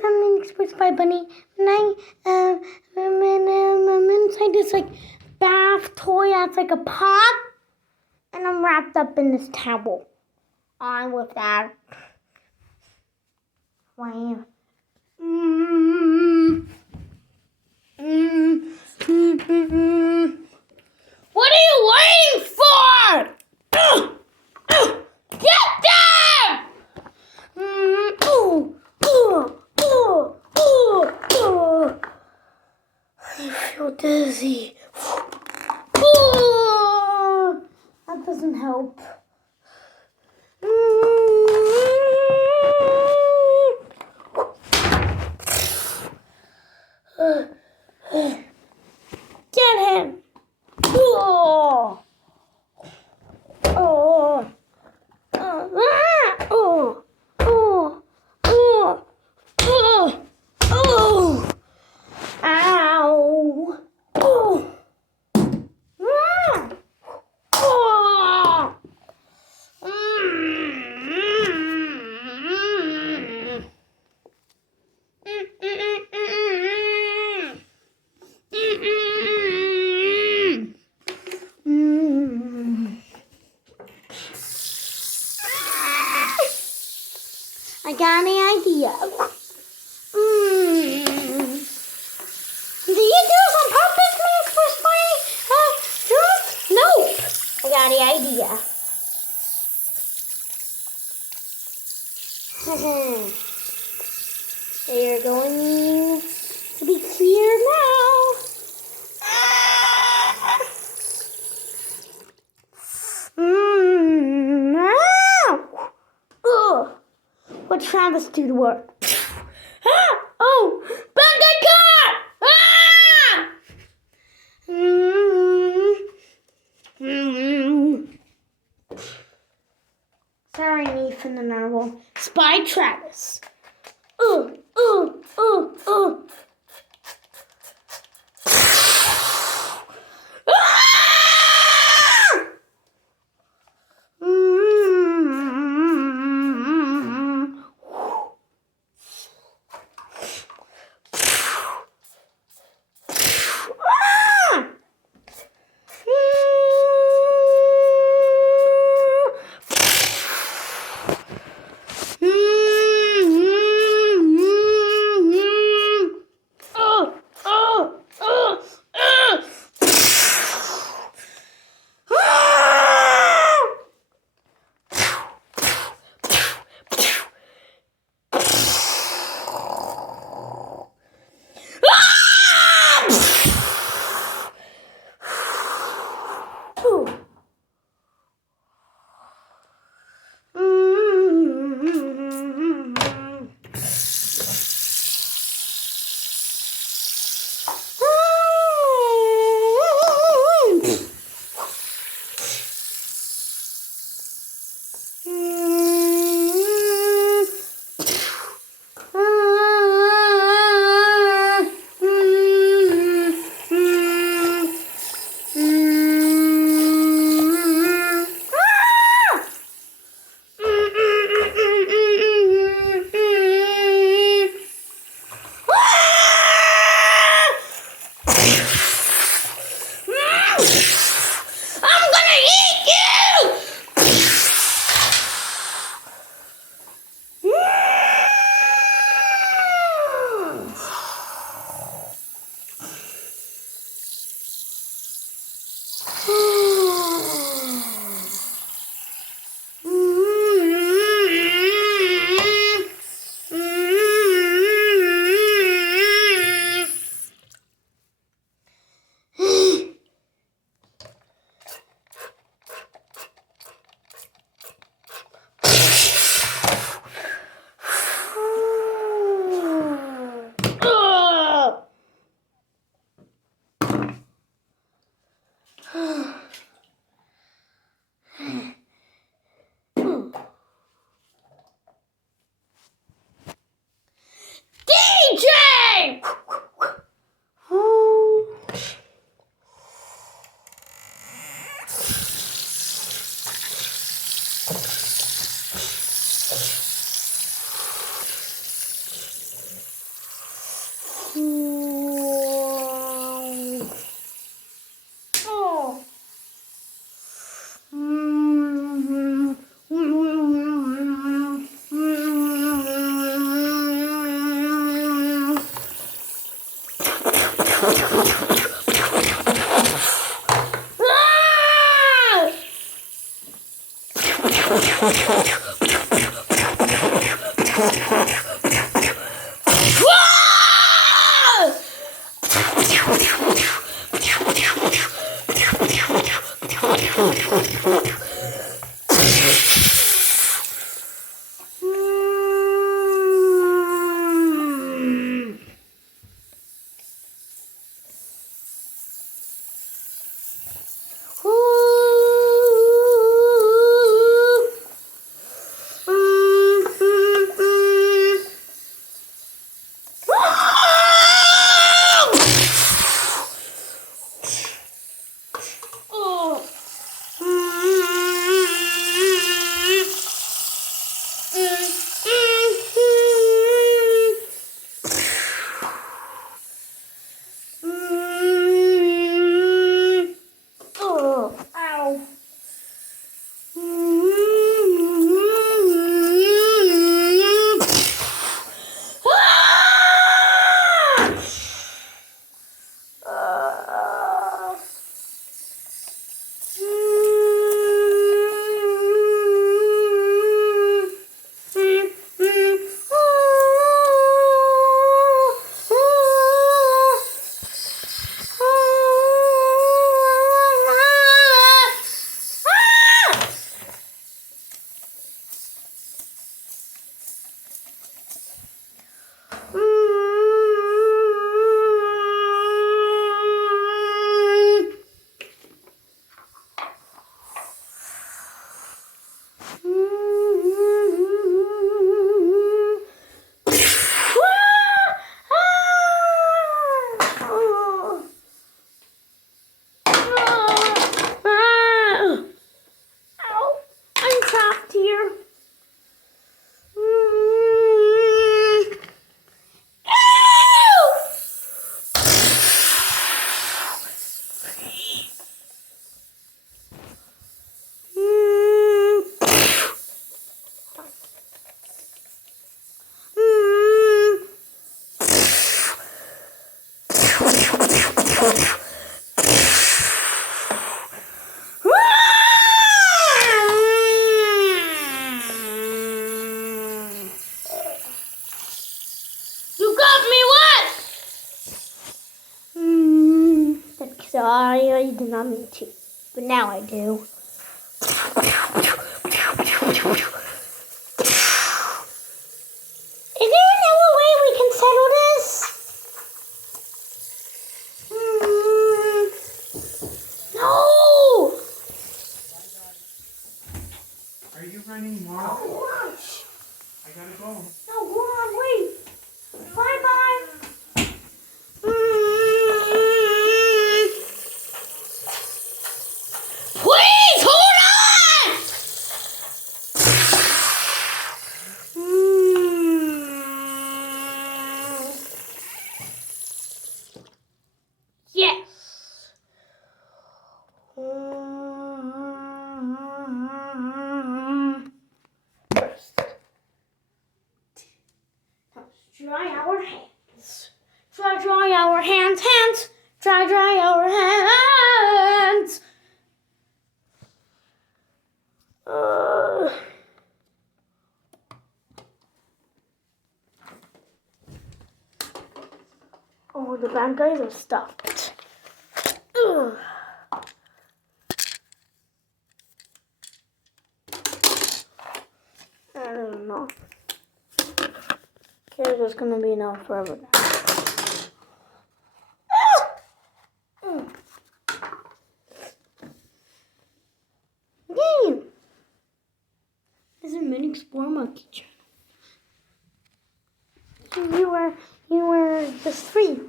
something expressed by Bunny. I'm inside this like bath toy that's like a pot, and I'm wrapped up in this towel. On with that. Wow. What are you waiting for? Get down! I feel dizzy. That doesn't help. Get him! I got an idea. Do you do this on purpose, Mr. Spiny? Nope. I got an idea. They're going to be clear now. Let Travis do the work. Oh, Band-Aid car! Sorry, Nathan the Narwhal. Spy Travis. Sorry, I did not mean to, but now I do. Is there another way we can settle this? No! Are you running, Mom? Oh, I gotta go. no, go on, wait. Bye-bye. Please, hold on! Yes. First, let's dry our hands. Dry our hands. Dry our hands. Oh, the bad guys are stuffed. I don't know. Okay, there's gonna be enough forever now. Game. This is a mini explore monkey channel. You were just free.